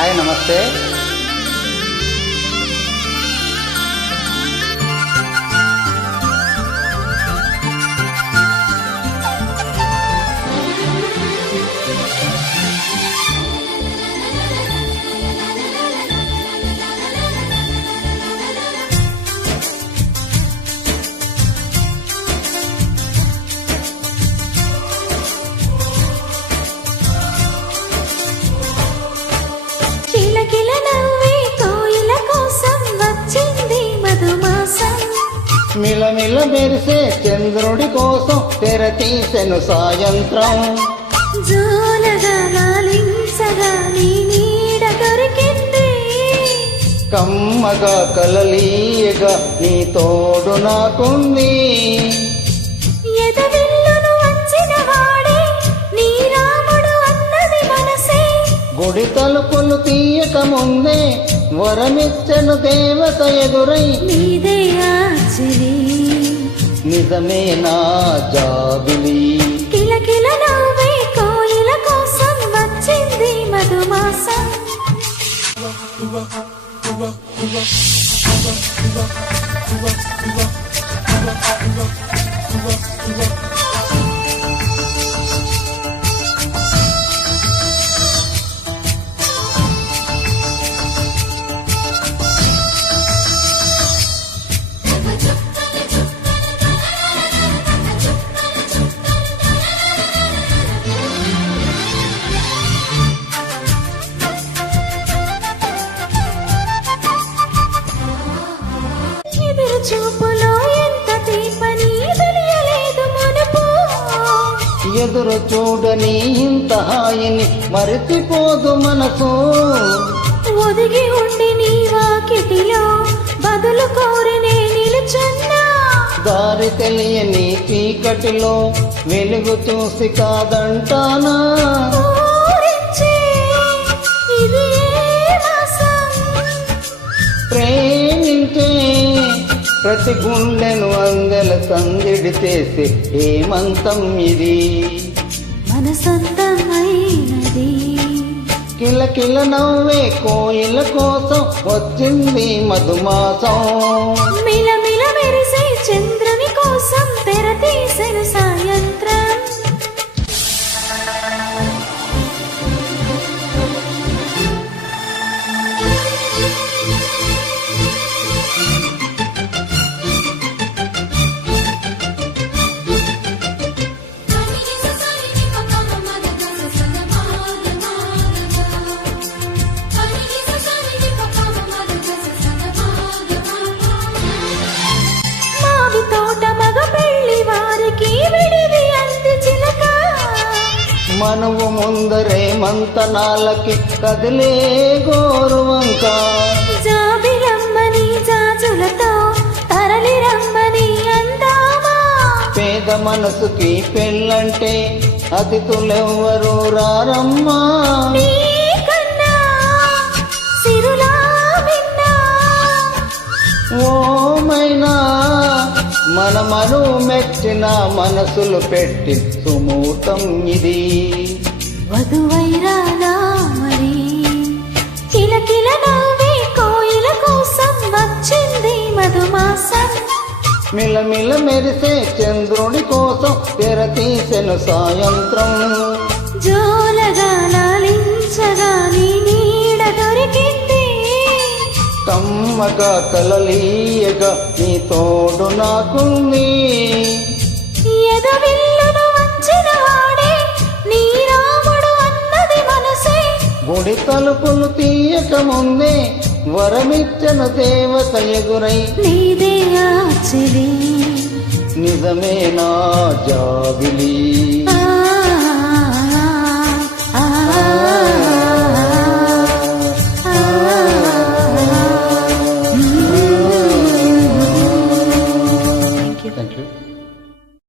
Hi నమస్తే. మిలమిల మెరిసే చంద్రుడి కోసం తెర తీసెను సాయంత్రం. జోలగా లాలించగా నీ నీడ దొరికింది, కమ్మగా కలలీయగా నీ తోడు నాకుంది. ఎదవిల్లును వచ్చిన వాడే నీ రాముడు అన్నది మనసే, గుడి తలుపులు తీయక ముందే వరమిచ్చను దేవత ఎదురై. నీదే ఆచరి నిజమే నా జాబిలి, కిలకిల నవ్వే కోయిల కోసం వచ్చింది మధుమాసం. చూపులో ఎంత తీపని తెలియలేదు మనపు, ఎదురు చూడని ఇంత హాయిని మరిచిపోదు మనసు. ఒదిగి ఉండి నీ వాకిటిలో బదులు కోరినే నిలుచున్నా, దారి తెలియని చీకటిలో వెలుగు చూసి కాదంటానా. ఊరించే ఇది ఏ మాసం, ప్రేమించే ప్రతి గుండెను అందెల సందిడి చేసి హేమంతం ఇది. మనసంతమైనది కిలకిల నవ్వే కోయిల కోసం వచ్చింది మధుమాసం. మిలమిల మెరిసే చంద్రుని కోసం తెర తీసెను సాయంత్రం. మనవు ముందరే మంతనాలకి కదిలే గోరువంక, జాబిలమ్మని జాజులతో తరలి రమ్మని అందామా. పేద మనసుకి పెళ్ళంటే అతిథులెవ్వరు రారమ్మా. నీకన్నా సిరులా విన్నా ఓమైనా మనమను మెచ్చిన మనసులు పెట్టి సుమూర్తం ఇది. వధువైరానా మరి కిలకిల నవ్వే కోయిల కోసం వచ్చింది మధుమాసం. మిలమిల మెరిసే చంద్రుడి కోసం తెర తీసెను సాయంత్రం. జోలగా లాలించగా నీ నీడ దొరికింది, కమ్మగా కలలీయగా నీ తోడు నాకుంది. ఎదవిల్లును వచ్చిన వాడే నీ రాముడు అన్నది మనసే, గుడి తలుపులు తీయక ముందే వరమిచ్చను దేవత ఎదురై. నీదే ఆచరి నిజమే నా జాబిలి.